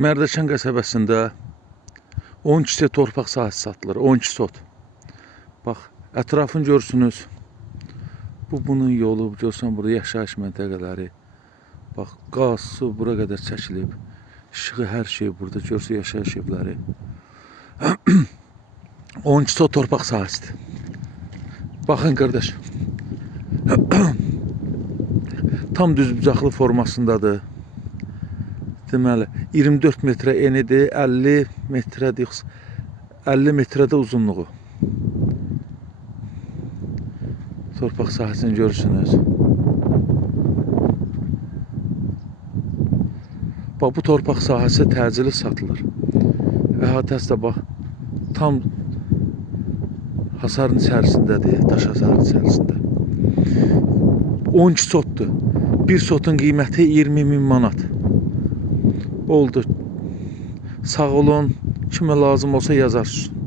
Mərdəkan qəsəbəsində 12 torpaq sahəsi satılır. 12 sot. Bax, ətrafını görürsünüz. Bunun yolu, görürsən burada yaşayış məntəqələri. Bax, qaz, su bura qədər çəkilib. İşığı, hər şey burada. Görürsən yaşayış evləri. 12 sot torpaq sahəsidir. Baxın qardaş. Tam düzbucaqlı formasındadır. Deməli, 24 metrə enidir, 50 metrədir, 50 metrədə uzunluğu. Torpaq sahəsini görürsünüz. Bax, bu torpaq sahəsi təcili satılır. Əhatəsi də bax, tam hasarın içərisindədir, daş hasarın içərisində. 12 sotdur. Bir sotun qiyməti 20.000 manat. Oldu. Sağ olun. Kimə lazım olsa yazarsın.